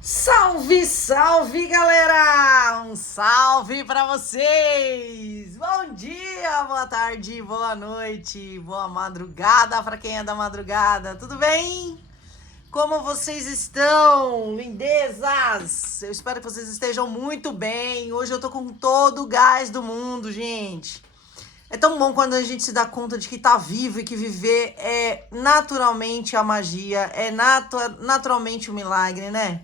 Salve, salve, galera! Um salve para vocês! Bom dia, boa tarde, boa noite, boa madrugada para quem é da madrugada. Tudo bem? Como vocês estão, lindezas? Eu espero que vocês estejam muito bem. Hoje eu tô com todo o gás do mundo, gente. É tão bom quando a gente se dá conta de que tá vivo e que viver é naturalmente a magia, é naturalmente o milagre, né?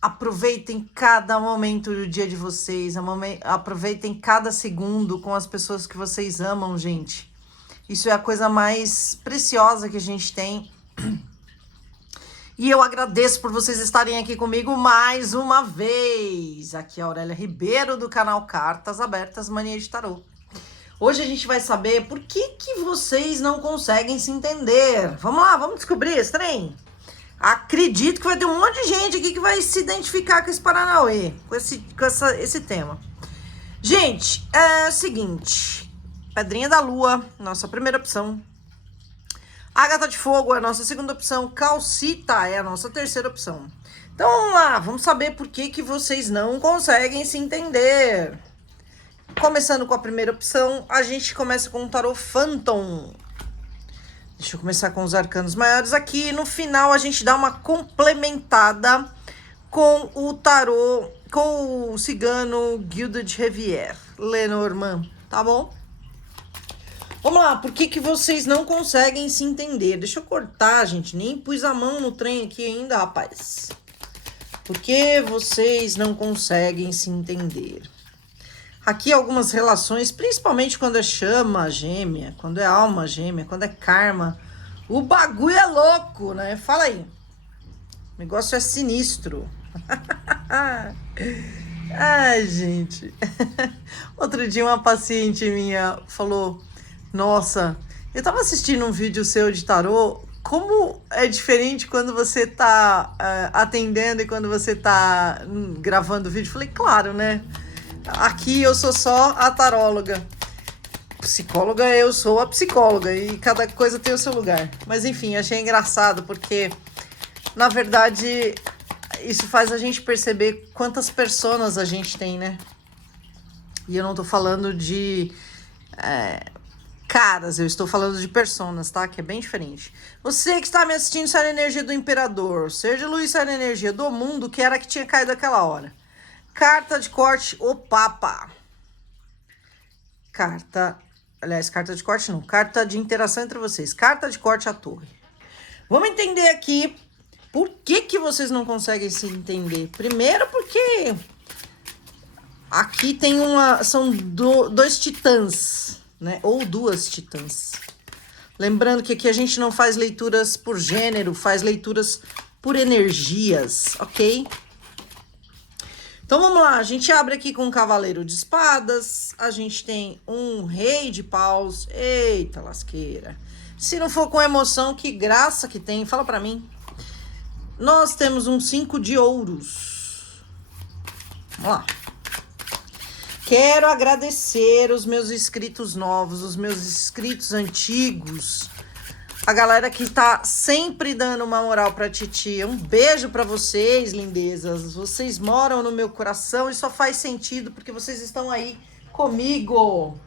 Aproveitem cada momento do dia de vocês, aproveitem cada segundo com as pessoas que vocês amam, gente. Isso é a coisa mais preciosa que a gente tem. E eu agradeço por vocês estarem aqui comigo mais uma vez. Aqui é a Aurélia Ribeiro do canal Cartas Abertas Mania de Tarô. Hoje a gente vai saber por que vocês não conseguem se entender. Vamos lá, vamos descobrir esse trem? Acredito que vai ter um monte de gente aqui que vai se identificar com esse Paranauê, com esse tema. Gente, é o seguinte. Pedrinha da Lua, nossa primeira opção. Ágata de Fogo é a nossa segunda opção. Calcita é a nossa terceira opção. Então vamos lá, vamos saber por que vocês não conseguem se entender. Começando com a primeira opção, a gente começa com o Tarô Phantom. Deixa eu começar com os arcanos maiores aqui. No final, a gente dá uma complementada com o tarô, com o cigano Gilded Revier, Lenormand, tá bom? Vamos lá, por que vocês não conseguem se entender? Deixa eu cortar, gente, nem pus a mão no trem aqui ainda, rapaz. Por que vocês não conseguem se entender? Aqui algumas relações, principalmente quando é chama gêmea, quando é alma gêmea, quando é karma. O bagulho é louco, né? Fala aí. O negócio é sinistro. Ai, gente. Outro dia uma paciente minha falou: nossa, eu tava assistindo um vídeo seu de tarô. Como é diferente quando você tá atendendo e quando você tá gravando o vídeo? Falei, claro, né? Aqui eu sou só a taróloga. Psicóloga, eu sou a psicóloga. E cada coisa tem o seu lugar. Mas enfim, achei engraçado porque, na verdade, isso faz a gente perceber quantas personas a gente tem, né? E eu não tô falando de caras, eu estou falando de personas, tá? Que é bem diferente. Você que está me assistindo, sai na energia do Imperador. Seja Luiz, sai na energia do mundo, que era que tinha caído aquela hora. Carta de corte, o Papa. Carta de corte não. Carta de interação entre vocês. Carta de corte, a Torre. Vamos entender aqui por que vocês não conseguem se entender. Primeiro porque aqui tem são dois titãs, né? Ou duas titãs. Lembrando que aqui a gente não faz leituras por gênero, faz leituras por energias, ok? Então vamos lá, a gente abre aqui com um cavaleiro de espadas, a gente tem um rei de paus, eita lasqueira. Se não for com emoção, que graça que tem, fala pra mim. Nós temos um 5 de ouros. Vamos lá. Quero agradecer os meus inscritos novos, os meus inscritos antigos. A galera que tá sempre dando uma moral pra Titi. Um beijo pra vocês, lindezas. Vocês moram no meu coração e só faz sentido porque vocês estão aí comigo.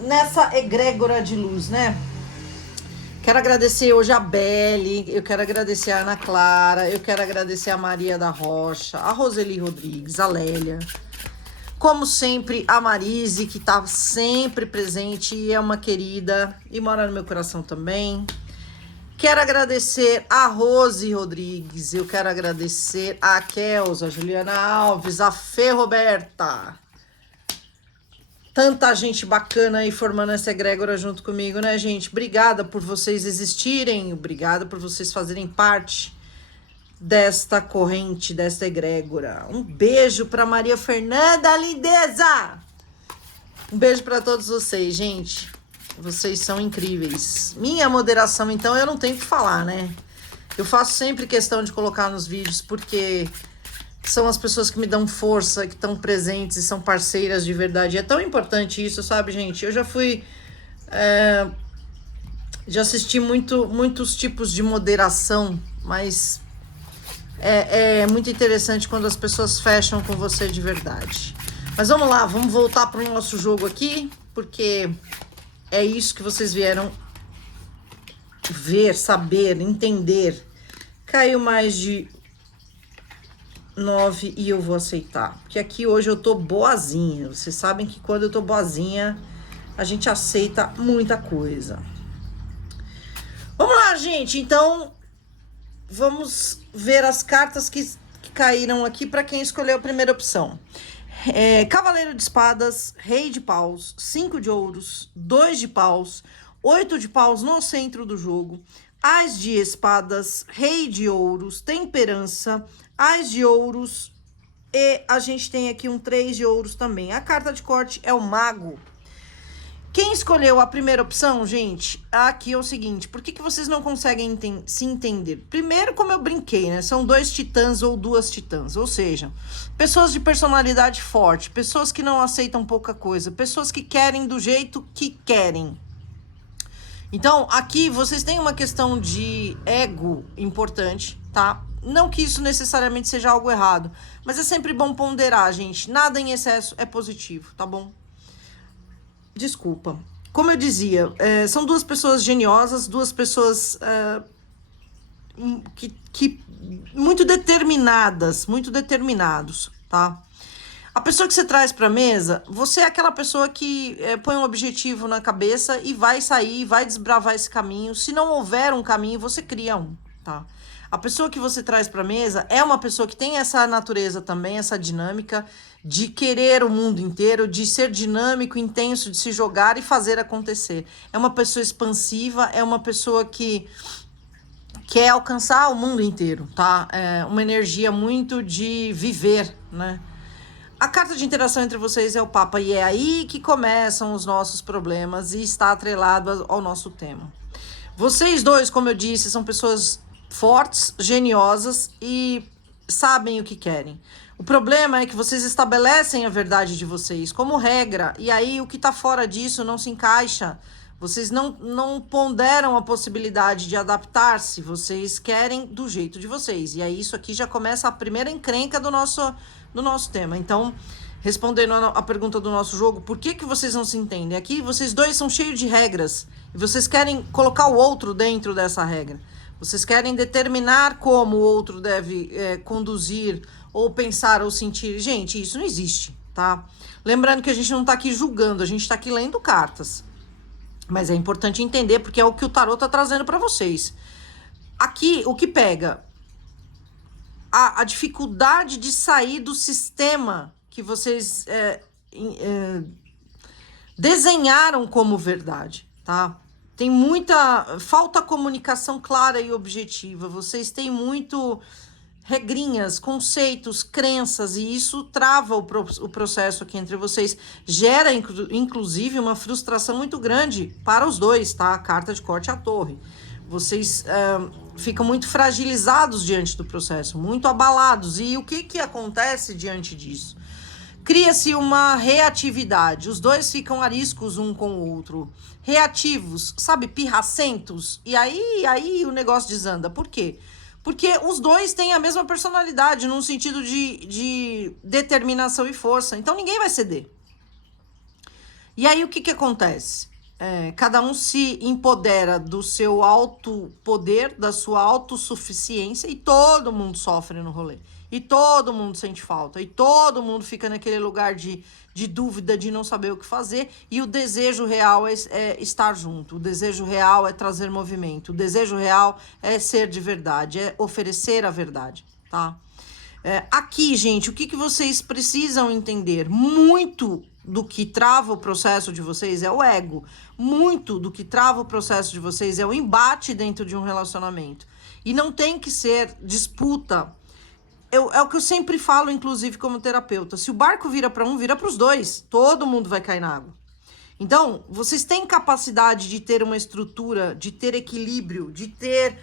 Nessa egrégora de luz, né? Quero agradecer hoje a Belle, eu quero agradecer a Ana Clara, eu quero agradecer a Maria da Rocha, a Roseli Rodrigues, a Lélia. Como sempre, a Marise, que tá sempre presente e é uma querida e mora no meu coração também. Quero agradecer a Rose Rodrigues, eu quero agradecer a Kelsa, a Juliana Alves, a Fê Roberta. Tanta gente bacana aí formando essa egrégora junto comigo, né, gente? Obrigada por vocês existirem, obrigada por vocês fazerem parte desta corrente, desta egrégora. Um beijo para Maria Fernanda, lindeza! Um beijo para todos vocês, gente. Vocês são incríveis. Minha moderação, então, eu não tenho o que falar, né? Eu faço sempre questão de colocar nos vídeos, porque são as pessoas que me dão força, que estão presentes e são parceiras de verdade. É tão importante isso, sabe, gente? Eu já fui... já assisti muitos tipos de moderação, mas É muito interessante quando as pessoas fecham com você de verdade. Mas vamos lá, vamos voltar para o nosso jogo aqui, porque é isso que vocês vieram ver, saber, entender. Caiu mais de 9 e eu vou aceitar. Porque aqui hoje eu tô boazinha. Vocês sabem que quando eu tô boazinha, a gente aceita muita coisa. Vamos lá, gente. Então, vamos ver as cartas que caíram aqui para quem escolheu a primeira opção. Cavaleiro de espadas, rei de paus, 5 de ouros, 2 de paus, 8 de paus no centro do jogo, as de espadas, rei de ouros, temperança, as de ouros e a gente tem aqui um 3 de ouros também. A carta de corte é o mago. Quem escolheu a primeira opção, gente, aqui é o seguinte, por que vocês não conseguem se entender? Primeiro, como eu brinquei, né? São 2 titãs ou 2 titãs, ou seja, pessoas de personalidade forte, pessoas que não aceitam pouca coisa, pessoas que querem do jeito que querem. Então, aqui vocês têm uma questão de ego importante, tá? Não que isso necessariamente seja algo errado, mas é sempre bom ponderar, gente. Nada em excesso é positivo, tá bom? Desculpa. Como eu dizia, são 2 pessoas geniosas, 2 pessoas que muito determinadas, muito determinados, tá? A pessoa que você traz para a mesa, você é aquela pessoa que põe um objetivo na cabeça e vai sair, vai desbravar esse caminho. Se não houver um caminho, você cria um, tá? A pessoa que você traz para a mesa é uma pessoa que tem essa natureza também, essa dinâmica de querer o mundo inteiro, de ser dinâmico, intenso, de se jogar e fazer acontecer. É uma pessoa expansiva, é uma pessoa que quer alcançar o mundo inteiro, tá? É uma energia muito de viver, né? A carta de interação entre vocês é o Papa e é aí que começam os nossos problemas e está atrelado ao nosso tema. Vocês dois, como eu disse, são pessoas fortes, geniosas e sabem o que querem. O problema é que vocês estabelecem a verdade de vocês como regra e aí o que está fora disso não se encaixa. Vocês não ponderam a possibilidade de adaptar-se, vocês querem do jeito de vocês. E aí isso aqui já começa a primeira encrenca do nosso tema. Então, respondendo a pergunta do nosso jogo, por que vocês não se entendem? Aqui vocês dois são cheios de regras e vocês querem colocar o outro dentro dessa regra. Vocês querem determinar como o outro deve conduzir ou pensar ou sentir. Gente, isso não existe, tá? Lembrando que a gente não tá aqui julgando, a gente tá aqui lendo cartas. Mas é importante entender porque é o que o tarot tá trazendo para vocês. Aqui, o que pega? A dificuldade de sair do sistema que vocês desenharam como verdade, tá? Tem muita... falta comunicação clara e objetiva. Vocês têm muito regrinhas, conceitos, crenças, e isso trava o processo aqui entre vocês. Gera, inclusive, uma frustração muito grande para os dois, tá? A carta de corte à torre. Vocês ficam muito fragilizados diante do processo, muito abalados. E o que acontece diante disso? Cria-se uma reatividade. Os dois ficam ariscos um com o outro. Reativos, sabe? Pirracentos. E aí o negócio desanda. Por quê? Porque os dois têm a mesma personalidade, num sentido de determinação e força. Então ninguém vai ceder. E aí o que acontece? Cada um se empodera do seu alto poder, da sua autossuficiência, e todo mundo sofre no rolê. E todo mundo sente falta. E todo mundo fica naquele lugar de dúvida, de não saber o que fazer. E o desejo real é estar junto. O desejo real é trazer movimento. O desejo real é ser de verdade, é oferecer a verdade, tá? Aqui, gente, o que vocês precisam entender? Muito do que trava o processo de vocês é o ego. Muito do que trava o processo de vocês é o embate dentro de um relacionamento. E não tem que ser disputa. É o que eu sempre falo, inclusive, como terapeuta. Se o barco vira para um, vira para os dois. Todo mundo vai cair na água. Então, vocês têm capacidade de ter uma estrutura, de ter equilíbrio, de ter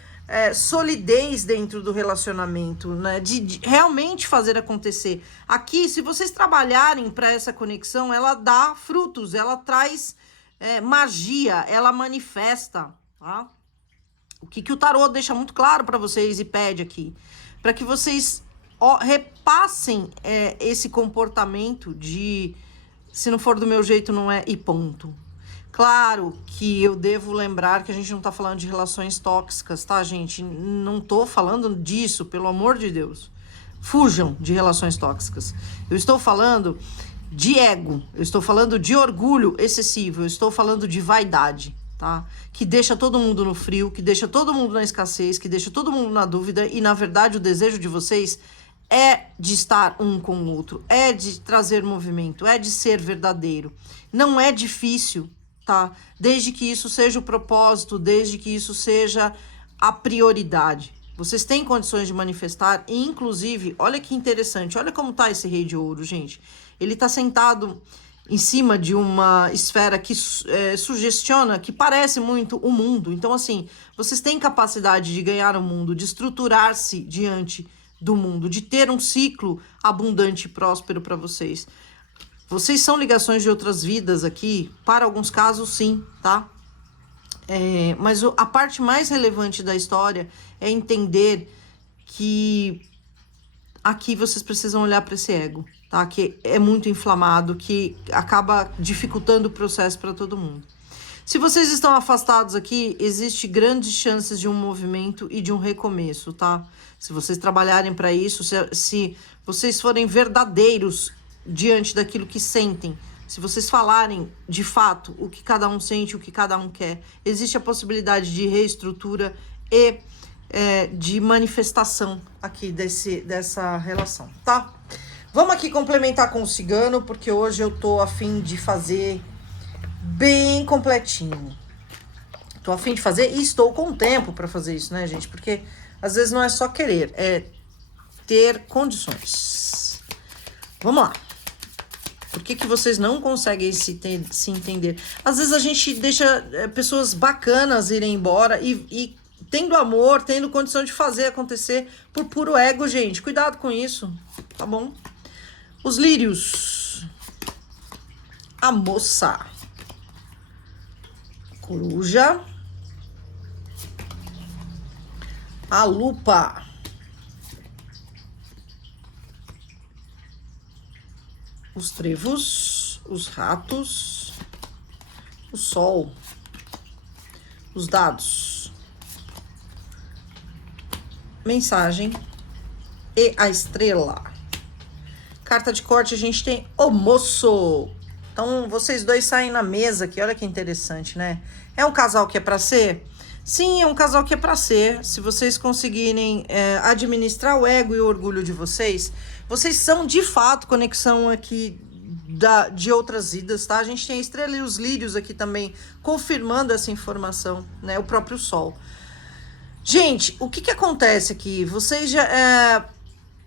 solidez dentro do relacionamento, né? De realmente fazer acontecer. Aqui, se vocês trabalharem para essa conexão, ela dá frutos, ela traz magia, ela manifesta, tá? O que o tarô deixa muito claro para vocês e pede aqui? Para que vocês repassem esse comportamento de se não for do meu jeito não é e ponto. Claro que eu devo lembrar que a gente não tá falando de relações tóxicas, tá, gente? Não tô falando disso, pelo amor de Deus. Fujam de relações tóxicas. Eu estou falando de ego, eu estou falando de orgulho excessivo, eu estou falando de vaidade, tá? Que deixa todo mundo no frio, que deixa todo mundo na escassez, que deixa todo mundo na dúvida e, na verdade, o desejo de vocês é de estar um com o outro, é de trazer movimento, é de ser verdadeiro. Não é difícil, tá? Desde que isso seja o propósito, desde que isso seja a prioridade. Vocês têm condições de manifestar e, inclusive, olha que interessante, olha como tá esse rei de ouro, gente. Ele tá sentado em cima de uma esfera que sugestiona, que parece muito o mundo. Então, assim, vocês têm capacidade de ganhar o mundo, de estruturar-se diante do mundo, de ter um ciclo abundante e próspero para vocês. Vocês são ligações de outras vidas aqui? Para alguns casos, sim, tá? Mas a parte mais relevante da história é entender que aqui vocês precisam olhar para esse ego, tá? Que é muito inflamado, que acaba dificultando o processo para todo mundo. Se vocês estão afastados aqui, existe grandes chances de um movimento e de um recomeço, tá? Se vocês trabalharem para isso, se vocês forem verdadeiros diante daquilo que sentem, se vocês falarem de fato o que cada um sente, o que cada um quer, existe a possibilidade de reestrutura e de manifestação aqui dessa relação, tá? Vamos aqui complementar com o cigano, porque hoje eu tô a fim de fazer bem completinho. Tô a fim de fazer e estou com tempo para fazer isso, né, gente? Porque às vezes não é só querer, é ter condições. Vamos lá. Por que vocês não conseguem se entender? Às vezes a gente deixa pessoas bacanas irem embora e tendo amor, tendo condição de fazer acontecer por puro ego, gente. Cuidado com isso, tá bom? Os lírios. A moça. Coruja. A lupa. Os trevos, os ratos, o sol, os dados, mensagem e a estrela. Carta de corte, a gente tem o moço. Então, vocês dois saem na mesa aqui, olha que interessante, né? É um casal que é pra ser? Sim, é um casal que é pra ser. Se vocês conseguirem administrar o ego e o orgulho de vocês, vocês são de fato conexão aqui de outras vidas, tá? A gente tem a estrela e os lírios aqui também confirmando essa informação, né? O próprio sol. Gente, o que acontece aqui? Vocês já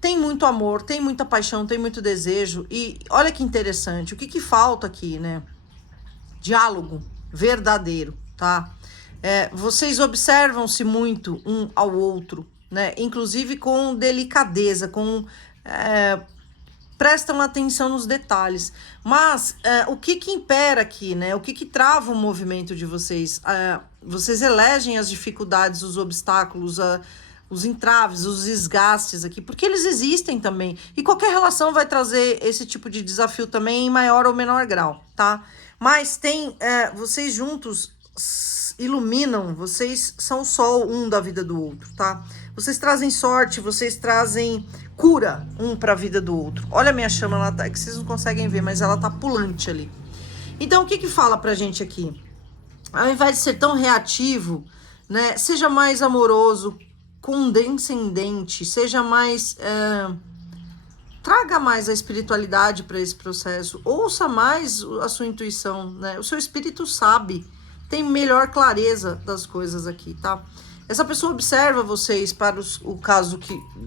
têm muito amor, têm muita paixão, têm muito desejo e olha que interessante, o que falta aqui, né? Diálogo verdadeiro, tá? Vocês observam-se muito um ao outro, né? Inclusive com delicadeza, prestam atenção nos detalhes. Mas o que impera aqui, né? O que trava o movimento de vocês? Vocês elegem as dificuldades, os obstáculos, os entraves, os desgastes aqui, porque eles existem também. E qualquer relação vai trazer esse tipo de desafio também em maior ou menor grau, tá? Mas vocês juntos iluminam, vocês são o sol um da vida do outro, tá? Vocês trazem sorte, vocês trazem cura um para a vida do outro. Olha a minha chama, ela tá, que vocês não conseguem ver, mas ela tá pulante ali. Então, o que fala pra gente aqui? Ao invés de ser tão reativo, né, seja mais amoroso, condescendente, seja mais... traga mais a espiritualidade para esse processo, ouça mais a sua intuição, né? O seu espírito sabe, tem melhor clareza das coisas aqui, tá? Essa pessoa observa vocês para o caso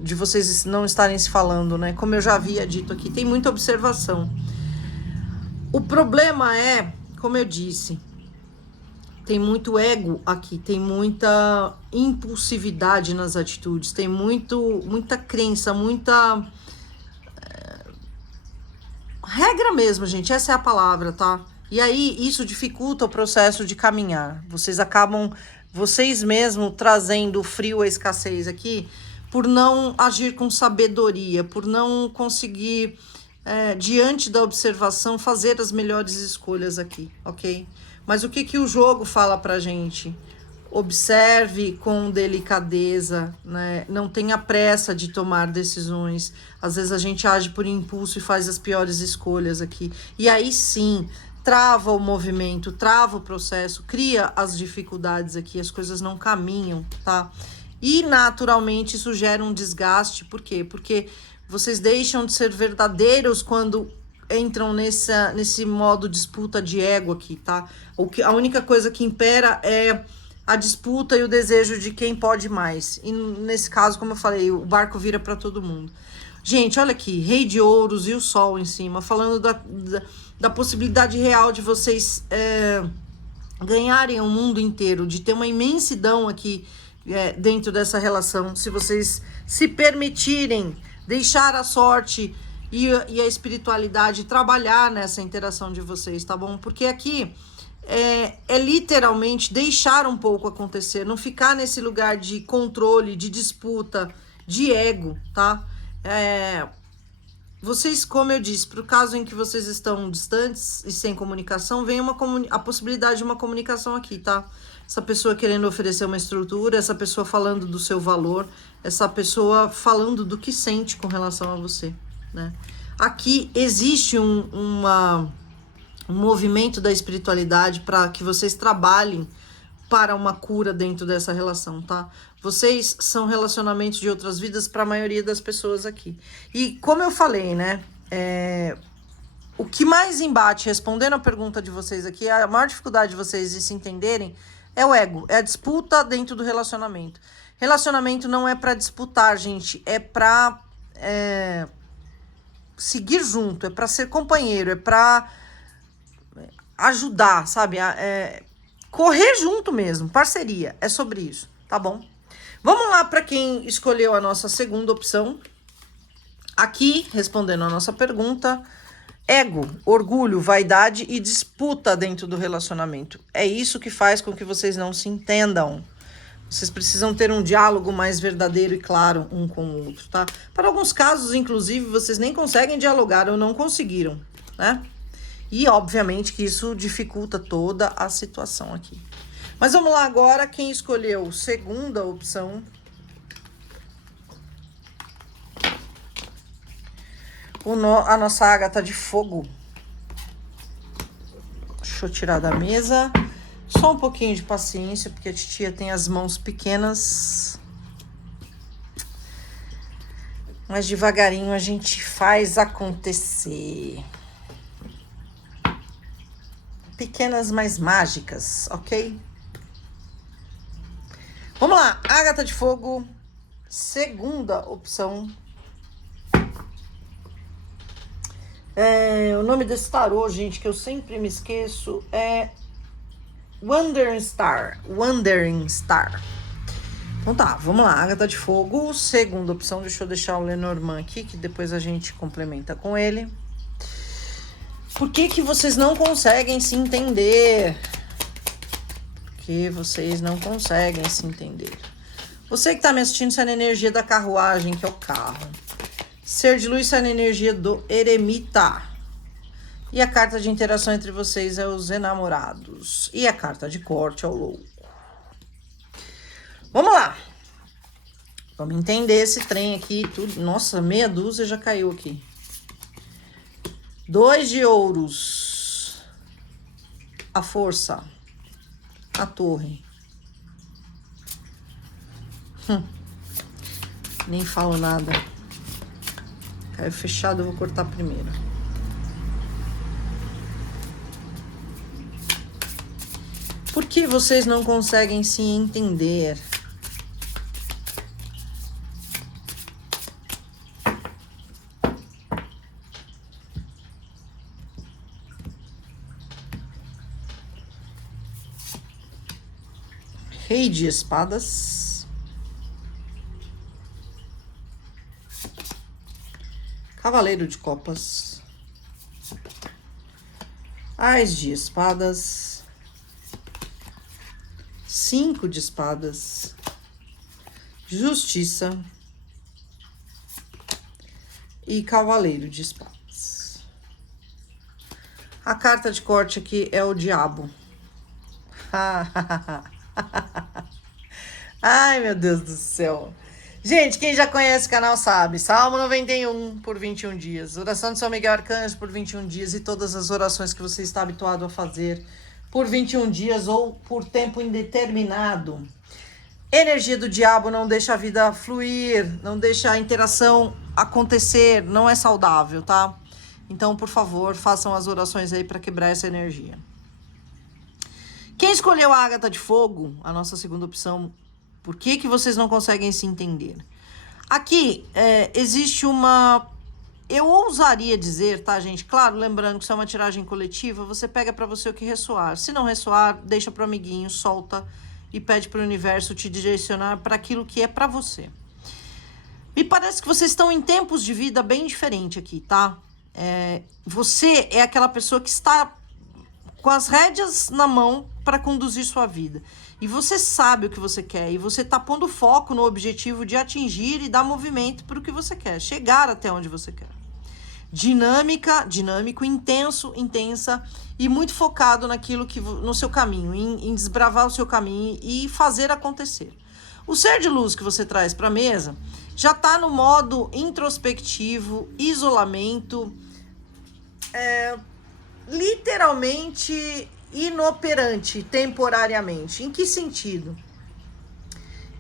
de vocês não estarem se falando, né? Como eu já havia dito aqui, tem muita observação. O problema é, como eu disse, tem muito ego aqui, tem muita impulsividade nas atitudes, tem muita crença, muita... regra mesmo, gente, essa é a palavra, tá? E aí, isso dificulta o processo de caminhar. Vocês acabam vocês mesmos trazendo o frio, a escassez aqui, por não agir com sabedoria, por não conseguir, diante da observação, fazer as melhores escolhas aqui, ok? Mas o que o jogo fala pra gente? Observe com delicadeza, né? Não tenha pressa de tomar decisões. Às vezes a gente age por impulso e faz as piores escolhas aqui. E aí sim, trava o movimento, trava o processo, cria as dificuldades aqui, as coisas não caminham, tá? E naturalmente isso gera um desgaste. Por quê? Porque vocês deixam de ser verdadeiros quando entram nesse modo disputa de ego aqui, tá? A única coisa que impera é a disputa e o desejo de quem pode mais. E nesse caso, como eu falei, o barco vira para todo mundo. Gente, olha aqui, Rei de Ouros e o Sol em cima, falando da possibilidade real de vocês ganharem o mundo inteiro, de ter uma imensidão aqui dentro dessa relação, se vocês se permitirem deixar a sorte e a espiritualidade trabalhar nessa interação de vocês, tá bom? Porque aqui é literalmente deixar um pouco acontecer, não ficar nesse lugar de controle, de disputa, de ego, tá? Vocês, como eu disse, para o caso em que vocês estão distantes e sem comunicação, vem a possibilidade de uma comunicação aqui, tá? Essa pessoa querendo oferecer uma estrutura, essa pessoa falando do seu valor, essa pessoa falando do que sente com relação a você, né? Aqui existe um movimento da espiritualidade para que vocês trabalhem para uma cura dentro dessa relação, tá? Vocês são relacionamentos de outras vidas para a maioria das pessoas aqui. E como eu falei, né? O que mais embate, respondendo a pergunta de vocês aqui, a maior dificuldade de vocês de se entenderem é o ego, é a disputa dentro do relacionamento. Relacionamento não é para disputar, gente, é para seguir junto, é para ser companheiro, é para ajudar, sabe? Correr junto mesmo, parceria, é sobre isso, tá bom? Vamos lá para quem escolheu a nossa segunda opção. Aqui, respondendo a nossa pergunta, ego, orgulho, vaidade e disputa dentro do relacionamento. É isso que faz com que vocês não se entendam. Vocês precisam ter um diálogo mais verdadeiro e claro um com o outro, tá? Para alguns casos, inclusive, vocês nem conseguem dialogar ou não conseguiram, né? E, obviamente, que isso dificulta toda a situação aqui. Mas vamos lá agora, quem escolheu segunda opção. A nossa Ágata de Fogo. Deixa eu tirar da mesa. Só um pouquinho de paciência, porque a titia tem as mãos pequenas. Mas devagarinho a gente faz acontecer. Pequenas, mas mágicas, ok? Vamos lá, Ágata de Fogo, segunda opção. O nome desse tarô, gente, que eu sempre me esqueço, é Wandering Star. Wandering Star. Então tá, vamos lá, Ágata de Fogo, segunda opção. Deixa eu deixar o Lenormand aqui, que depois a gente complementa com ele. Por que vocês não conseguem se entender? Porque vocês não conseguem se entender. Você que tá me assistindo, sai na energia da carruagem, que é o carro. Ser de luz sai na energia do eremita. E a carta de interação entre vocês é os enamorados. E a carta de corte é o louco. Vamos lá. Vamos entender esse trem aqui. Tudo. Nossa, meia dúzia já caiu aqui. 2 de ouros. A força. A torre. Nem falo nada. Caiu fechado, eu vou cortar primeiro. Por que vocês não conseguem se entender? Rei de espadas. Cavaleiro de copas. Ás de espadas. 5 de espadas, justiça e cavaleiro de espadas. A carta de corte aqui é o diabo. Ai, meu Deus do céu. Gente, quem já conhece o canal sabe. Salmo 91 por 21 dias. Oração de São Miguel Arcanjo por 21 dias. E todas as orações que você está habituado a fazer por 21 dias ou por tempo indeterminado. Energia do diabo não deixa a vida fluir, não deixa a interação acontecer, não é saudável, tá? Então, por favor, façam as orações aí para quebrar essa energia. Quem escolheu a Ágata de Fogo, a nossa segunda opção, por que que vocês não conseguem se entender? Aqui existe uma... Eu ousaria dizer, tá, gente? Claro, lembrando que isso é uma tiragem coletiva, você pega para você o que ressoar. Se não ressoar, deixa pro amiguinho, solta e pede pro universo te direcionar para aquilo que é para você. Me parece que vocês estão em tempos de vida bem diferentes aqui, tá? Você é aquela pessoa que está com as rédeas na mão para conduzir sua vida. E você sabe o que você quer. E você tá pondo foco no objetivo de atingir e dar movimento para o que você quer. Chegar até onde você quer. Dinâmico, intenso, intensa e muito focado naquilo que no seu caminho, em desbravar o seu caminho e fazer acontecer. O ser de luz que você traz para a mesa já está no modo introspectivo, isolamento, literalmente inoperante temporariamente. Em que sentido?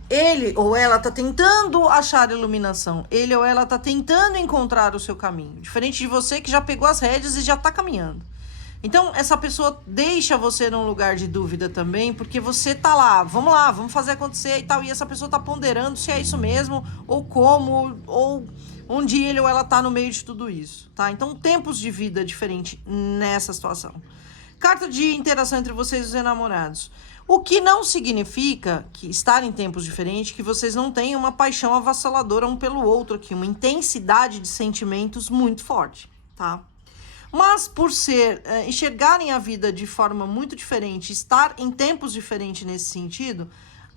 Ele ou ela está tentando achar iluminação. Ele ou ela está tentando encontrar o seu caminho. Diferente de você que já pegou as rédeas e já está caminhando. Então, essa pessoa deixa você num lugar de dúvida também, porque você tá lá, vamos fazer acontecer e tal. E essa pessoa tá ponderando se é isso mesmo, ou como, ou onde ele ou ela tá no meio de tudo isso, tá? Então, tempos de vida diferentes nessa situação. Carta de interação entre vocês e os enamorados. O que não significa que estar em tempos diferentes, que vocês não tenham uma paixão avassaladora um pelo outro aqui, uma intensidade de sentimentos muito forte, tá? Mas por enxergarem a vida de forma muito diferente, estar em tempos diferentes nesse sentido,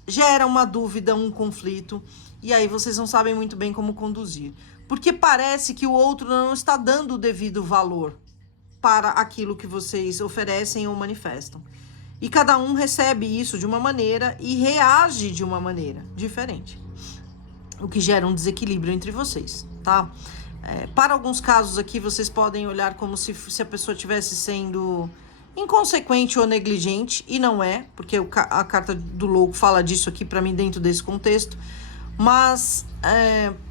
gera uma dúvida, um conflito, e aí vocês não sabem muito bem como conduzir. Porque parece que o outro não está dando o devido valor para aquilo que vocês oferecem ou manifestam. E cada um recebe isso de uma maneira e reage de uma maneira diferente. O que gera um desequilíbrio entre vocês, tá? Para alguns casos aqui, vocês podem olhar como se a pessoa estivesse sendo inconsequente ou negligente, e não é, porque a carta do louco fala disso aqui para mim dentro desse contexto, mas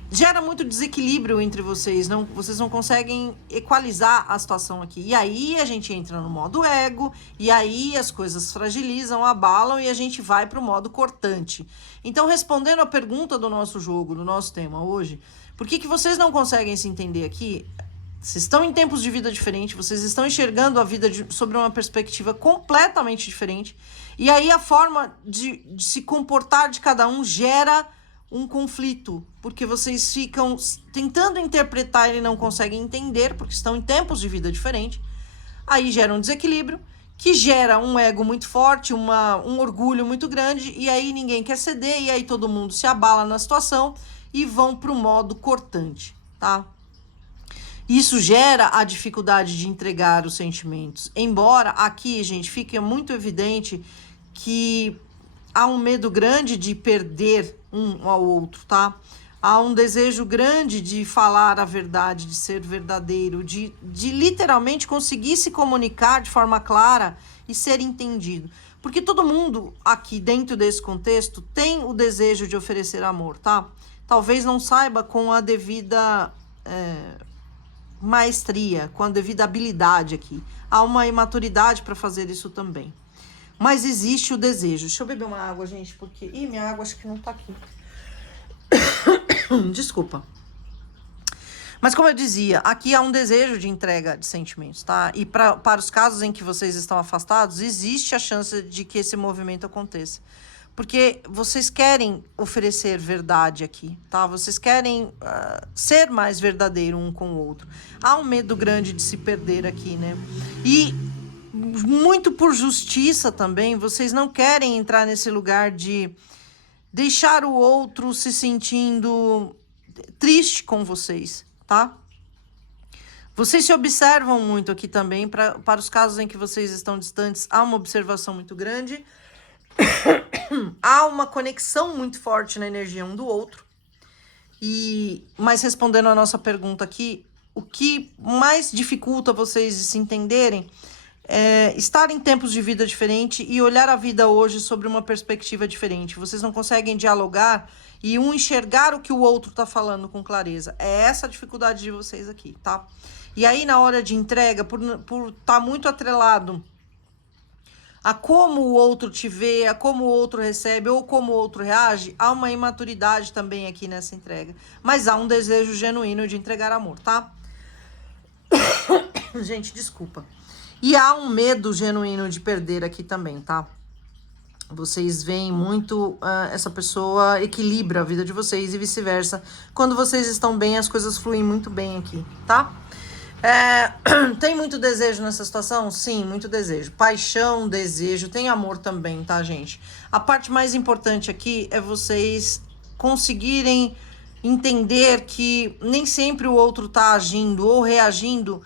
gera muito desequilíbrio entre vocês, vocês não conseguem equalizar a situação aqui. E aí a gente entra no modo ego, e aí as coisas fragilizam, abalam, e a gente vai para o modo cortante. Então, respondendo a pergunta do nosso jogo, do nosso tema hoje, por que vocês não conseguem se entender aqui? Vocês estão em tempos de vida diferentes, vocês estão enxergando a vida sobre uma perspectiva completamente diferente, e aí a forma de se comportar de cada um gera um conflito, porque vocês ficam tentando interpretar e não conseguem entender, porque estão em tempos de vida diferentes. Aí gera um desequilíbrio, que gera um ego muito forte, um orgulho muito grande, e aí ninguém quer ceder, e aí todo mundo se abala na situação e vão para o modo cortante, tá? Isso gera a dificuldade de entregar os sentimentos. Embora aqui, gente, fique muito evidente que há um medo grande de perder um ao outro, tá? Há um desejo grande de falar a verdade, de ser verdadeiro, de literalmente conseguir se comunicar de forma clara e ser entendido. Porque todo mundo aqui dentro desse contexto tem o desejo de oferecer amor, tá? Talvez não saiba com a devida maestria, com a devida habilidade aqui. Há uma imaturidade para fazer isso também. Mas existe o desejo. Deixa eu beber uma água, gente, porque... Ih, minha água acho que não tá aqui. Desculpa. Mas como eu dizia, aqui há um desejo de entrega de sentimentos, tá? E para os casos em que vocês estão afastados, existe a chance de que esse movimento aconteça. Porque vocês querem oferecer verdade aqui, tá? Vocês querem ser mais verdadeiro um com o outro. Há um medo grande de se perder aqui, né? E muito por justiça também, vocês não querem entrar nesse lugar de deixar o outro se sentindo triste com vocês, tá? Vocês se observam muito aqui também, para os casos em que vocês estão distantes, há uma observação muito grande, há uma conexão muito forte na energia um do outro. Mas respondendo a nossa pergunta aqui, o que mais dificulta vocês de se entenderem é estar em tempos de vida diferente e olhar a vida hoje sobre uma perspectiva diferente. Vocês não conseguem dialogar e um enxergar o que o outro está falando com clareza. É essa a dificuldade de vocês aqui, tá? E aí, na hora de entrega, por estar muito atrelado a como o outro te vê, a como o outro recebe ou como o outro reage, há uma imaturidade também aqui nessa entrega. Mas há um desejo genuíno de entregar amor, tá? Gente, desculpa. E há um medo genuíno de perder aqui também, tá? Vocês veem muito essa pessoa equilibra a vida de vocês e vice-versa. Quando vocês estão bem, as coisas fluem muito bem aqui, tá? Tem muito desejo nessa situação? Sim, muito desejo. Paixão, desejo, tem amor também, tá, gente? A parte mais importante aqui é vocês conseguirem entender que nem sempre o outro tá agindo ou reagindo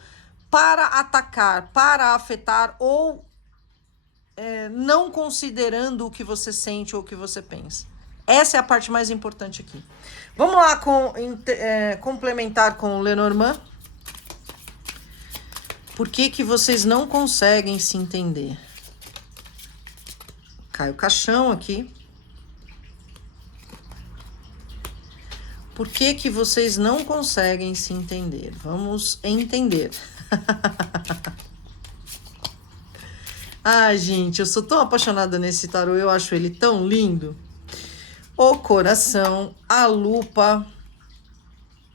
para atacar, para afetar ou não considerando o que você sente ou o que você pensa. Essa é a parte mais importante aqui. Vamos lá complementar com o Lenormand. Por que vocês não conseguem se entender? Cai o caixão aqui. Por que vocês não conseguem se entender? Vamos entender. Ai, gente, eu sou tão apaixonada nesse tarô, eu acho ele tão lindo. O coração, a lupa,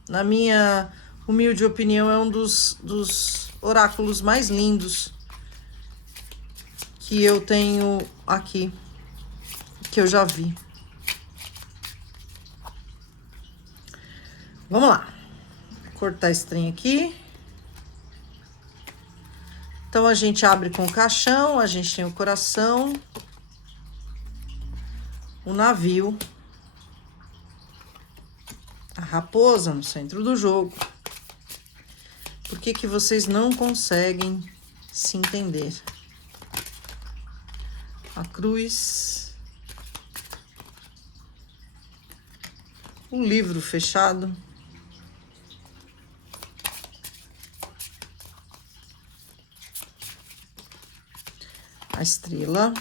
na minha humilde opinião, é um dos oráculos mais lindos que eu tenho aqui, que eu já vi. Vamos lá. Vou cortar esse trem aqui. Então, a gente abre com o caixão, a gente tem o coração, o navio, a raposa no centro do jogo. Por que vocês não conseguem se entender? A cruz, o livro fechado, a estrela,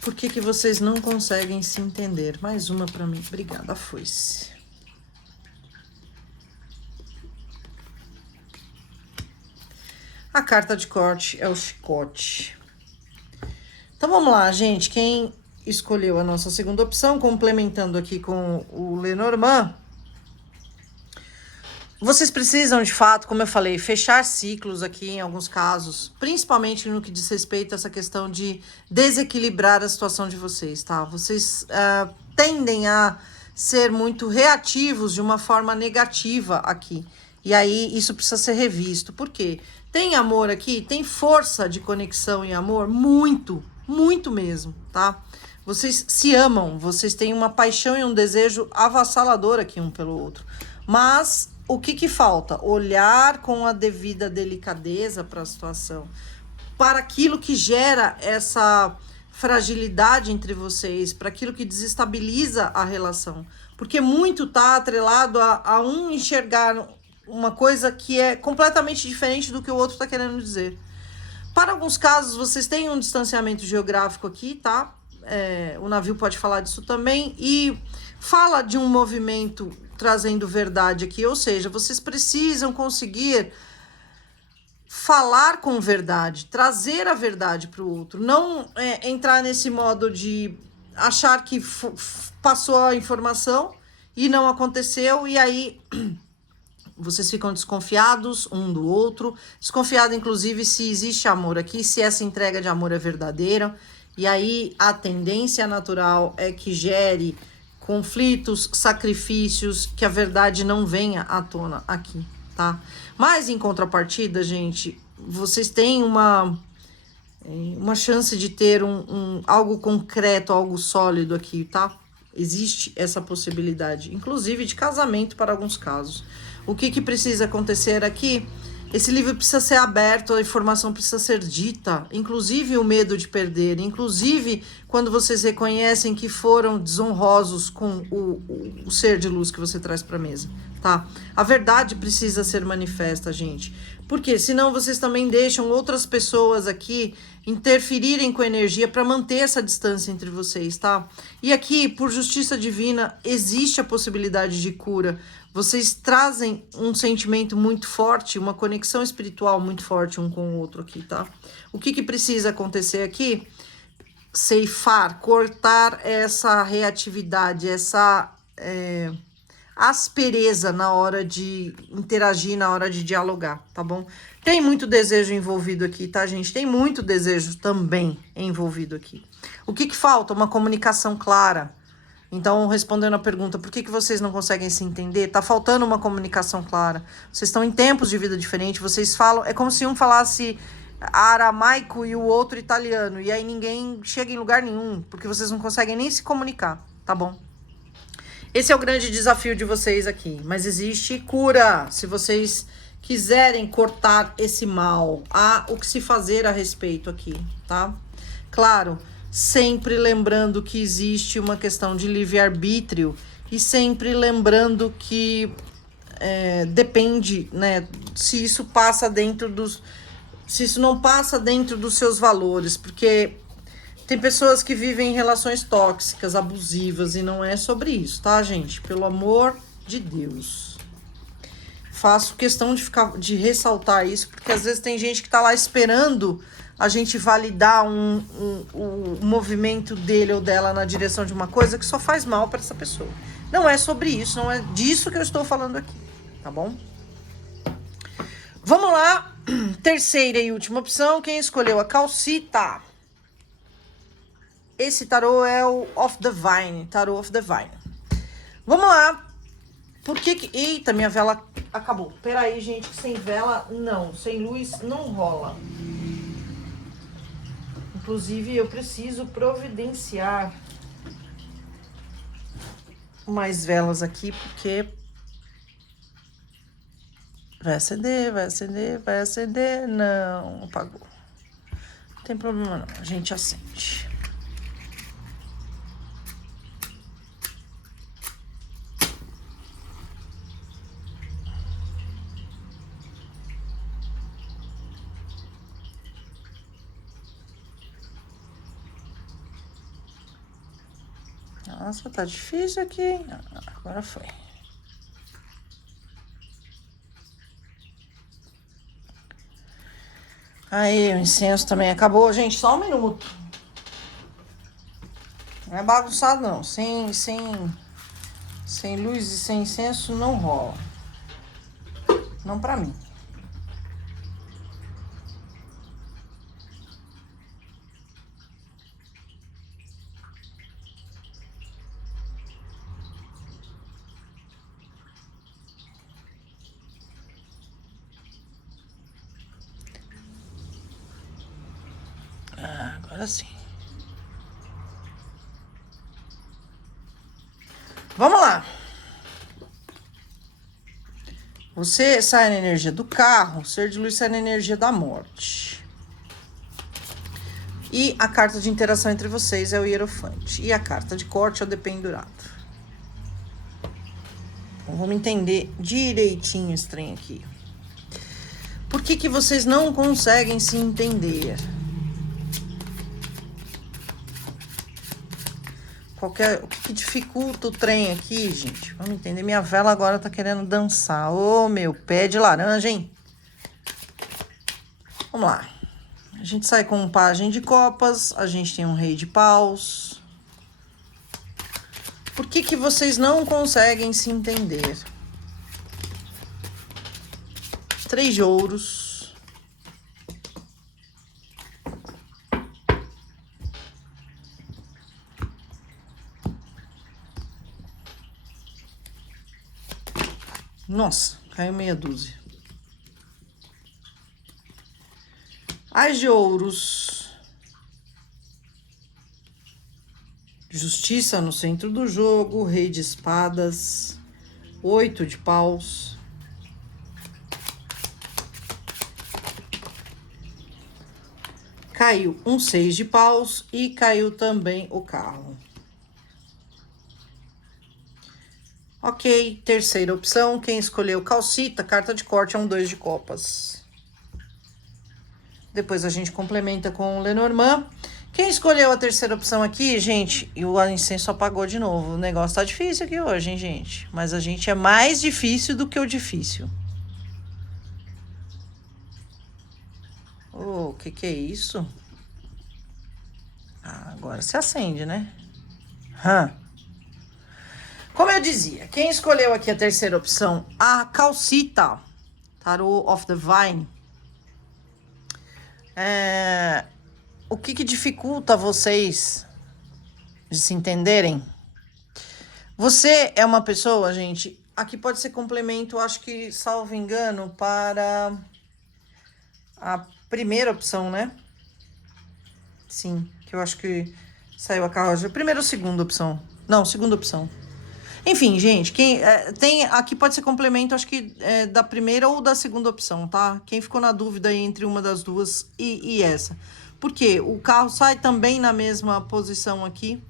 por que vocês não conseguem se entender? Mais uma para mim, obrigada, a foice. A carta de corte é o chicote. Então vamos lá, gente, quem escolheu a nossa segunda opção, complementando aqui com o Lenormand, vocês precisam, de fato, como eu falei, fechar ciclos aqui em alguns casos, principalmente no que diz respeito a essa questão de desequilibrar a situação de vocês, tá? Vocês tendem a ser muito reativos de uma forma negativa aqui. E aí isso precisa ser revisto. Por quê? Tem amor aqui, tem força de conexão e amor, muito, muito mesmo, tá? Vocês se amam, vocês têm uma paixão e um desejo avassalador aqui um pelo outro. Mas o que falta? Olhar com a devida delicadeza para a situação, para aquilo que gera essa fragilidade entre vocês, para aquilo que desestabiliza a relação. Porque muito tá atrelado a um enxergar uma coisa que é completamente diferente do que o outro está querendo dizer. Para alguns casos, vocês têm um distanciamento geográfico aqui, tá? O navio pode falar disso também. E fala de um movimento trazendo verdade aqui, ou seja, vocês precisam conseguir falar com verdade, trazer a verdade para o outro, não entrar nesse modo de achar que passou a informação e não aconteceu, e aí vocês ficam desconfiados um do outro, desconfiado inclusive se existe amor aqui, se essa entrega de amor é verdadeira, e aí a tendência natural é que gere conflitos, sacrifícios, que a verdade não venha à tona aqui, tá? Mas em contrapartida, gente, vocês têm uma chance de ter algo concreto, algo sólido aqui, tá? Existe essa possibilidade, inclusive de casamento para alguns casos. O que precisa acontecer aqui? Esse livro precisa ser aberto, a informação precisa ser dita, inclusive o medo de perder, inclusive quando vocês reconhecem que foram desonrosos com o ser de luz que você traz para a mesa, tá? A verdade precisa ser manifesta, gente. Porque senão vocês também deixam outras pessoas aqui interferirem com a energia para manter essa distância entre vocês, tá? E aqui, por justiça divina, existe a possibilidade de cura. Vocês trazem um sentimento muito forte, uma conexão espiritual muito forte um com o outro aqui, tá? O que precisa acontecer aqui? Ceifar, cortar essa reatividade, essa aspereza na hora de interagir, na hora de dialogar, tá bom? Tem muito desejo envolvido aqui, tá, gente? Tem muito desejo também envolvido aqui. O que falta? Uma comunicação clara. Então, respondendo a pergunta, por que vocês não conseguem se entender? Tá faltando uma comunicação clara. Vocês estão em tempos de vida diferentes, vocês falam... É como se um falasse aramaico e o outro italiano. E aí ninguém chega em lugar nenhum, porque vocês não conseguem nem se comunicar, tá bom? Esse é o grande desafio de vocês aqui. Mas existe cura. Se vocês quiserem cortar esse mal, há o que se fazer a respeito aqui, tá? Claro, sempre lembrando que existe uma questão de livre-arbítrio e sempre lembrando que depende, né? Se isso passa dentro dos... Se isso não passa dentro dos seus valores, porque... Tem pessoas que vivem em relações tóxicas, abusivas, e não é sobre isso, tá, gente? Pelo amor de Deus. Faço questão de ressaltar isso, porque às vezes tem gente que tá lá esperando a gente validar o movimento dele ou dela na direção de uma coisa que só faz mal para essa pessoa. Não é sobre isso, não é disso que eu estou falando aqui, tá bom? Vamos lá. Terceira e última opção, quem escolheu a calcita? Esse tarô é o Of Divine, tarô of Divine. Vamos lá. Por que... Eita, minha vela acabou. Peraí, gente, sem vela, não. Sem luz, não rola. Inclusive, eu preciso providenciar mais velas aqui, porque... Vai acender, vai acender, vai acender. Não, apagou. Não tem problema não, a gente acende. Nossa, tá difícil aqui. Agora foi. Aí, o incenso também acabou. Gente, só um minuto. Não é bagunçado, não. Sem luz e sem incenso não rola. Não pra mim. Agora sim. Vamos lá. Você sai na energia do carro, o ser de luz sai na energia da morte. E a carta de interação entre vocês é o Hierofante. E a carta de corte é o Dependurado. Então, vamos entender direitinho esse trem aqui. Por que vocês não conseguem se entender? O que dificulta o trem aqui, gente? Vamos entender. Minha vela agora tá querendo dançar. Ô, meu pé de laranja, hein? Vamos lá. A gente sai com um pajem de copas. A gente tem um rei de paus. Por que vocês não conseguem se entender? 3 de ouros. Nossa, caiu meia dúzia. As de ouros. Justiça no centro do jogo. Rei de espadas. 8 de paus. Caiu um 6 de paus e caiu também o carro. Ok, terceira opção. Quem escolheu calcita, carta de corte é um 2 de copas. Depois a gente complementa com o Lenormand. Quem escolheu a terceira opção aqui, gente, e o incenso apagou de novo. O negócio tá difícil aqui hoje, hein, gente? Mas a gente é mais difícil do que o difícil. O que é isso? Ah, agora se acende, né? Como eu dizia, quem escolheu aqui a terceira opção, a calcita, Tarot of the Vine, o que dificulta vocês de se entenderem? Você é uma pessoa, gente, aqui pode ser complemento, acho que, salvo engano, para a primeira opção, né? Sim, que eu acho que saiu a carruagem. Primeira ou segunda opção? Não, segunda opção. Enfim, gente, quem tem aqui pode ser complemento, acho que da primeira ou da segunda opção, tá? Quem ficou na dúvida aí entre uma das duas e essa. Porque o carro sai também na mesma posição aqui.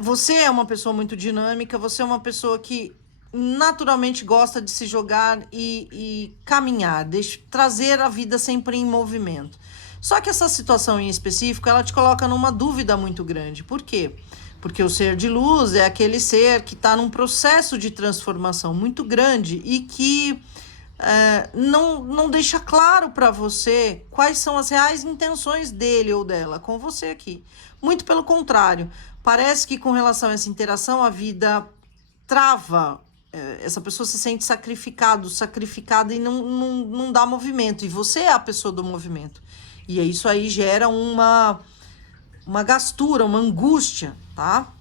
Você é uma pessoa muito dinâmica, você é uma pessoa que naturalmente gosta de se jogar e caminhar, trazer a vida sempre em movimento. Só que essa situação em específico, ela te coloca numa dúvida muito grande. Por quê? Porque o ser de luz é aquele ser que está num processo de transformação muito grande e que não deixa claro para você quais são as reais intenções dele ou dela com você aqui. Muito pelo contrário, parece que com relação a essa interação, a vida trava. Essa pessoa se sente sacrificada e não dá movimento. E você é a pessoa do movimento. E isso aí gera uma gastura, uma angústia, tá?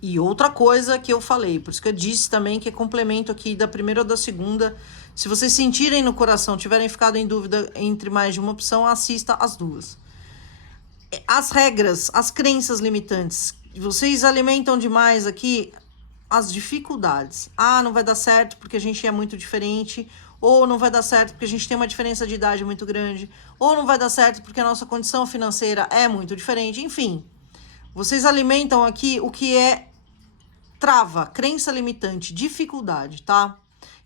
E outra coisa que eu falei, por isso que eu disse também que é complemento aqui da primeira ou da segunda. Se vocês sentirem no coração, tiverem ficado em dúvida entre mais de uma opção, assista as duas. As regras, as crenças limitantes, vocês alimentam demais aqui as dificuldades. Ah, não vai dar certo porque a gente é muito diferente, ou não vai dar certo porque a gente tem uma diferença de idade muito grande, ou não vai dar certo porque a nossa condição financeira é muito diferente. Enfim, vocês alimentam aqui o que trava, crença limitante, dificuldade, tá?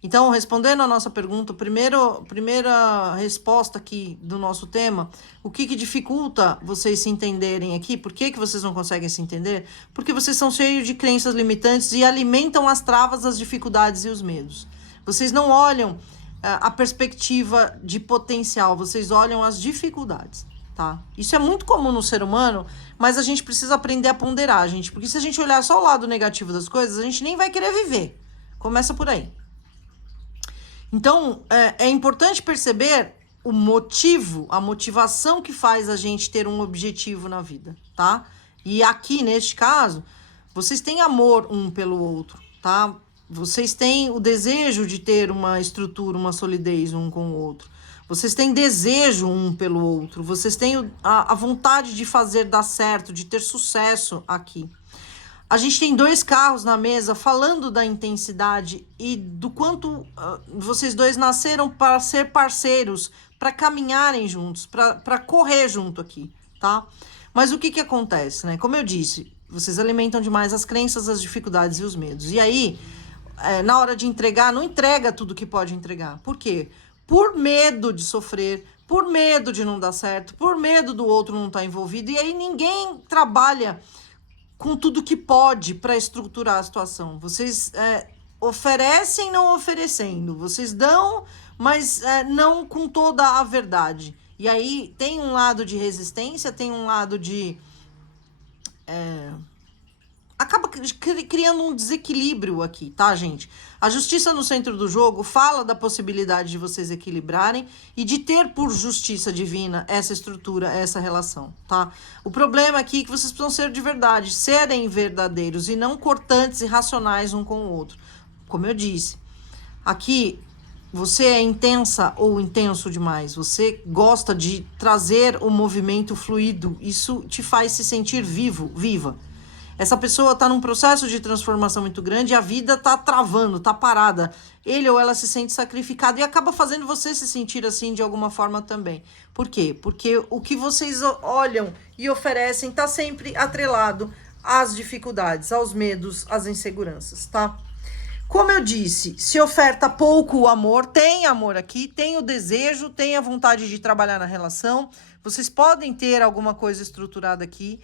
Então, respondendo a nossa pergunta, primeira resposta aqui do nosso tema, o que dificulta vocês se entenderem aqui? Por que vocês não conseguem se entender? Porque vocês são cheios de crenças limitantes e alimentam as travas, as dificuldades e os medos. Vocês não olham a perspectiva de potencial, vocês olham as dificuldades, tá? Isso é muito comum no ser humano, mas a gente precisa aprender a ponderar, gente, porque se a gente olhar só o lado negativo das coisas, a gente nem vai querer viver. Começa por aí. Então, é importante perceber o motivo, a motivação que faz a gente ter um objetivo na vida, tá? E aqui, neste caso, vocês têm amor um pelo outro, tá? Vocês têm o desejo de ter uma estrutura, uma solidez um com o outro. Vocês têm desejo um pelo outro. Vocês têm a vontade de fazer dar certo, de ter sucesso aqui. A gente tem 2 carros na mesa falando da intensidade e do quanto vocês dois nasceram para ser parceiros, para caminharem juntos, para correr junto aqui, tá? Mas o que acontece, né? Como eu disse, vocês alimentam demais as crenças, as dificuldades e os medos. E aí, na hora de entregar, não entrega tudo que pode entregar. Por quê? Por medo de sofrer, por medo de não dar certo, por medo do outro não estar envolvido. E aí ninguém trabalha com tudo que pode para estruturar a situação. Vocês oferecem não oferecendo. Vocês dão, mas não com toda a verdade. E aí tem um lado de resistência, tem um lado de... acaba criando um desequilíbrio aqui, tá, gente? A justiça no centro do jogo fala da possibilidade de vocês equilibrarem e de ter por justiça divina essa estrutura, essa relação, tá? O problema aqui é que vocês precisam ser de verdade, serem verdadeiros e não cortantes e racionais um com o outro. como eu disse, aqui você é intensa ou intenso demais, você gosta de trazer o movimento fluido, isso te faz se sentir vivo, viva. Essa pessoa está num processo de transformação muito grande e a vida está travando, está parada. Ele ou ela se sente sacrificado e acaba fazendo você se sentir assim de alguma forma também. Por quê? Porque o que vocês olham e oferecem está sempre atrelado às dificuldades, aos medos, às inseguranças, tá? Como eu disse, se oferta pouco o amor, tem amor aqui, tem o desejo, tem a vontade de trabalhar na relação. Vocês podem ter alguma coisa estruturada aqui.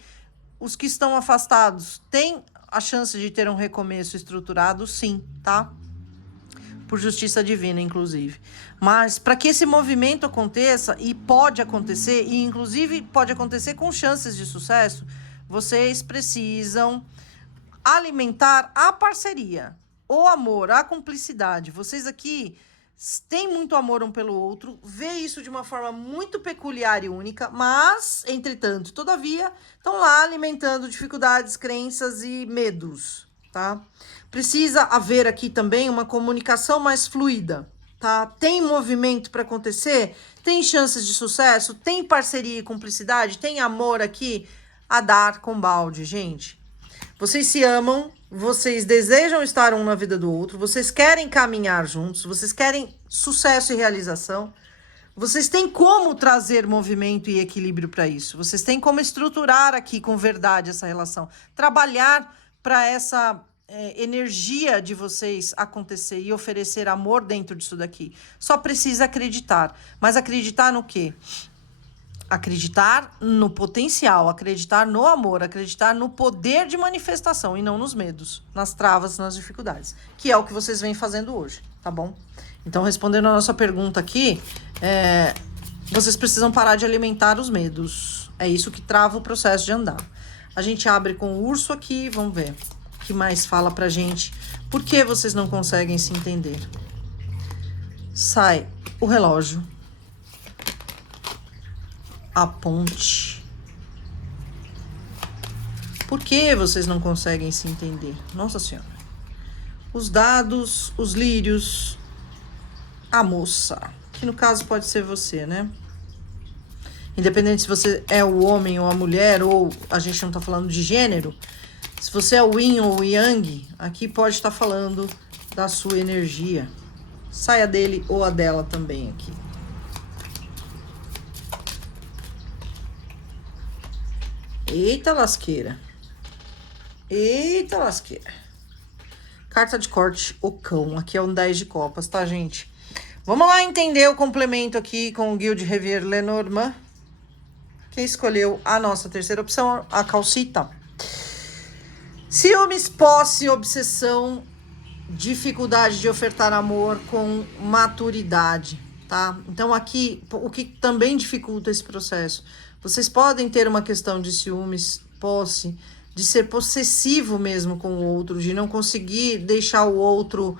Os que estão afastados têm a chance de ter um recomeço estruturado, sim, tá? Por justiça divina, inclusive. Mas para que esse movimento aconteça, e pode acontecer, e inclusive pode acontecer com chances de sucesso, vocês precisam alimentar a parceria, o amor, a cumplicidade. Vocês aqui têm muito amor um pelo outro, vê isso de uma forma muito peculiar e única, mas, entretanto, todavia, estão lá alimentando dificuldades, crenças e medos, tá? Precisa haver aqui também uma comunicação mais fluida, tá? Tem movimento para acontecer, tem chances de sucesso, tem parceria e cumplicidade, tem amor aqui a dar com balde, gente. Vocês se amam, vocês desejam estar um na vida do outro, vocês querem caminhar juntos, vocês querem sucesso e realização, vocês têm como trazer movimento e equilíbrio para isso, vocês têm como estruturar aqui com verdade essa relação, trabalhar para essa energia de vocês acontecer e oferecer amor dentro disso daqui. Só precisa acreditar, mas acreditar no quê? Acreditar no potencial, acreditar no amor, acreditar no poder de manifestação e não nos medos, nas travas, nas dificuldades, que é o que vocês vêm fazendo hoje, tá bom? Então, respondendo a nossa pergunta aqui, vocês precisam parar de alimentar os medos. É isso que trava o processo de andar. A gente abre com o urso aqui, vamos ver o que mais fala pra gente. Por que vocês não conseguem se entender? Sai o relógio. A ponte. Por que vocês não conseguem se entender? Nossa Senhora. Os dados, os lírios, a moça, que no caso pode ser você, né? Independente se você é o homem ou a mulher, ou a gente não tá falando de gênero, se você é o yin ou o yang, aqui pode estar falando da sua energia. Saia dele ou a dela também aqui. Eita lasqueira. Eita lasqueira. Carta de corte, o cão. Aqui é um 10 de copas, tá, gente? Vamos lá entender o complemento aqui com o Guy de Revier Lenormand. Quem escolheu a nossa terceira opção, a calcita. Ciúmes, posse, obsessão, dificuldade de ofertar amor com maturidade, tá? Então aqui, o que também dificulta esse processo? Vocês podem ter uma questão de ciúmes, posse, de ser possessivo mesmo com o outro, de não conseguir deixar o outro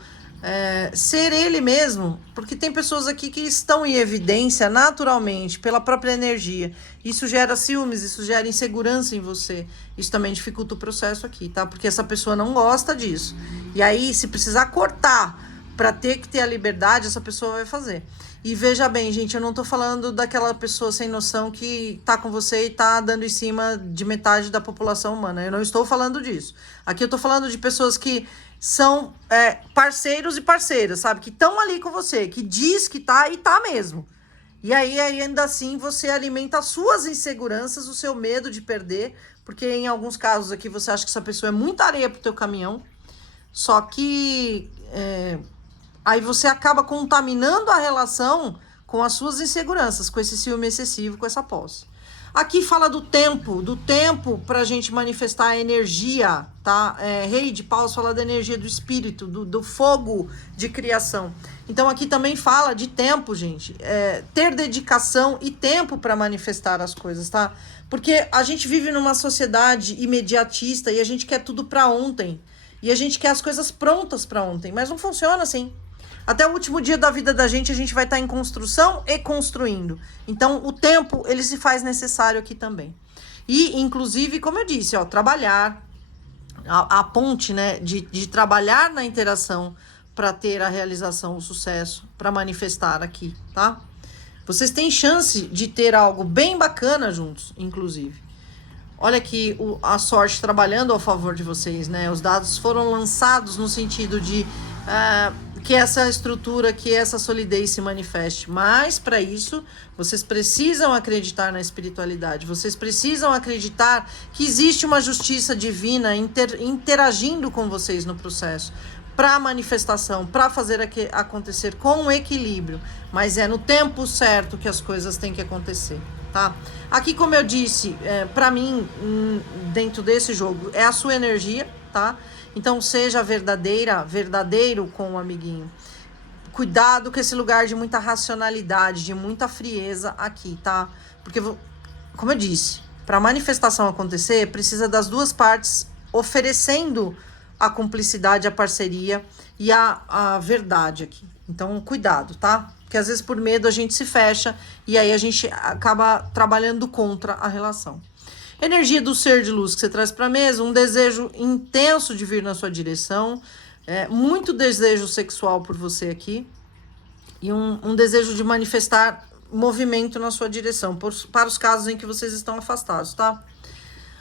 ser ele mesmo, porque tem pessoas aqui que estão em evidência naturalmente, pela própria energia. Isso gera ciúmes, isso gera insegurança em você. Isso também dificulta o processo aqui, tá? Porque essa pessoa não gosta disso. E aí, se precisar cortar para ter que ter a liberdade, essa pessoa vai fazer. E veja bem, gente, eu não tô falando daquela pessoa sem noção que tá com você e tá dando em cima de metade da população humana. Eu não estou falando disso. Aqui eu tô falando de pessoas que são parceiros e parceiras, sabe? Que estão ali com você, que diz que tá e tá mesmo. E aí, ainda assim, você alimenta as suas inseguranças, o seu medo de perder, porque em alguns casos aqui você acha que essa pessoa é muita areia pro teu caminhão, só que aí você acaba contaminando a relação com as suas inseguranças, com esse ciúme excessivo, com essa posse. Aqui fala do tempo pra gente manifestar a energia, tá? Rei de Paus fala da energia do espírito, do fogo de criação. Então aqui também fala de tempo, gente. Ter dedicação e tempo para manifestar as coisas, tá? Porque a gente vive numa sociedade imediatista e a gente quer tudo pra ontem. E a gente quer as coisas prontas pra ontem, mas não funciona assim. Até o último dia da vida da gente, a gente vai estar em construção e construindo. Então, o tempo, ele se faz necessário aqui também. E, inclusive, como eu disse, trabalhar, a ponte, né, de trabalhar na interação para ter a realização, o sucesso, para manifestar aqui, tá? Vocês têm chance de ter algo bem bacana juntos, inclusive. Olha aqui a sorte trabalhando a favor de vocês, né? Os dados foram lançados no sentido de que essa estrutura, que essa solidez se manifeste. Mas, para isso, vocês precisam acreditar na espiritualidade. Vocês precisam acreditar que existe uma justiça divina interagindo com vocês no processo. Para manifestação, para fazer acontecer com equilíbrio. Mas é no tempo certo que as coisas têm que acontecer, tá? Aqui, como eu disse, para mim, dentro desse jogo, é a sua energia, tá? Então, seja verdadeiro com o amiguinho. Cuidado com esse lugar de muita racionalidade, de muita frieza aqui, tá? Porque, como eu disse, para a manifestação acontecer, precisa das duas partes oferecendo a cumplicidade, a parceria e a verdade aqui. Então, cuidado, tá? Porque às vezes por medo a gente se fecha e aí a gente acaba trabalhando contra a relação. Energia do ser de luz que você traz para a mesa, um desejo intenso de vir na sua direção, muito desejo sexual por você aqui e um desejo de manifestar movimento na sua direção, para os casos em que vocês estão afastados, tá?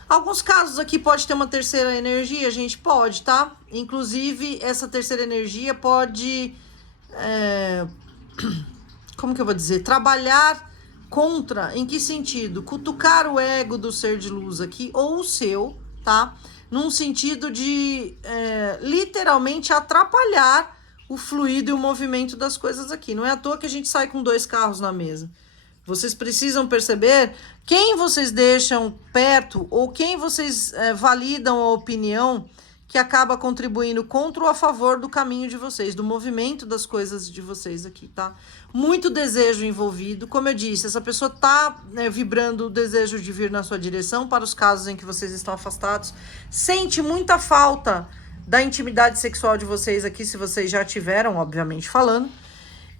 Alguns casos aqui pode ter uma terceira energia, gente, pode, tá? Inclusive, essa terceira energia pode, como que eu vou dizer? Trabalhar contra, em que sentido? Cutucar o ego do ser de luz aqui, ou o seu, tá? Num sentido de, literalmente, atrapalhar o fluido e o movimento das coisas aqui. Não é à toa que a gente sai com 2 carros na mesa. Vocês precisam perceber quem vocês deixam perto ou quem vocês validam a opinião que acaba contribuindo contra ou a favor do caminho de vocês, do movimento das coisas de vocês aqui, tá? Muito desejo envolvido. Como eu disse, essa pessoa tá vibrando o desejo de vir na sua direção para os casos em que vocês estão afastados. Sente muita falta da intimidade sexual de vocês aqui, se vocês já tiveram, obviamente, falando.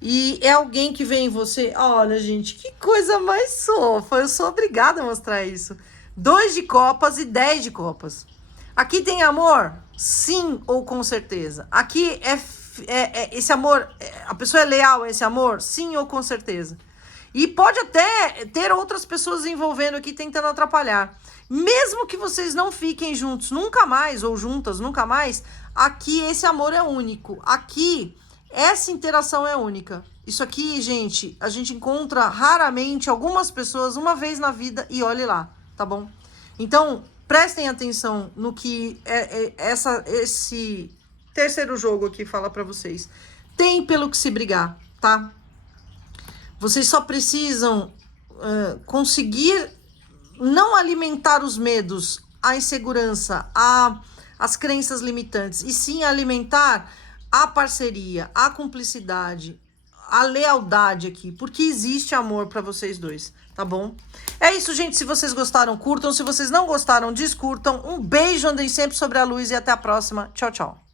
E é alguém que vem em você... Olha, gente, que coisa mais fofa. Eu sou obrigada a mostrar isso. 2 de copas e 10 de copas. Aqui tem amor? Sim ou com certeza. Aqui esse amor... A pessoa é leal a esse amor? Sim ou com certeza. E pode até ter outras pessoas envolvendo aqui tentando atrapalhar. Mesmo que vocês não fiquem juntos nunca mais, ou juntas nunca mais, aqui esse amor é único. Aqui... essa interação é única. Isso aqui, gente, a gente encontra raramente algumas pessoas uma vez na vida e olhe lá, tá bom? Então, prestem atenção no que esse terceiro jogo aqui fala pra vocês. Tem pelo que se brigar, tá? Vocês só precisam conseguir não alimentar os medos, a insegurança, as crenças limitantes, e sim alimentar a parceria, a cumplicidade, a lealdade aqui, porque existe amor para vocês dois, tá bom? É isso, gente. Se vocês gostaram, curtam. Se vocês não gostaram, descurtam. Um beijo, andem sempre sobre a luz e até a próxima. Tchau, tchau.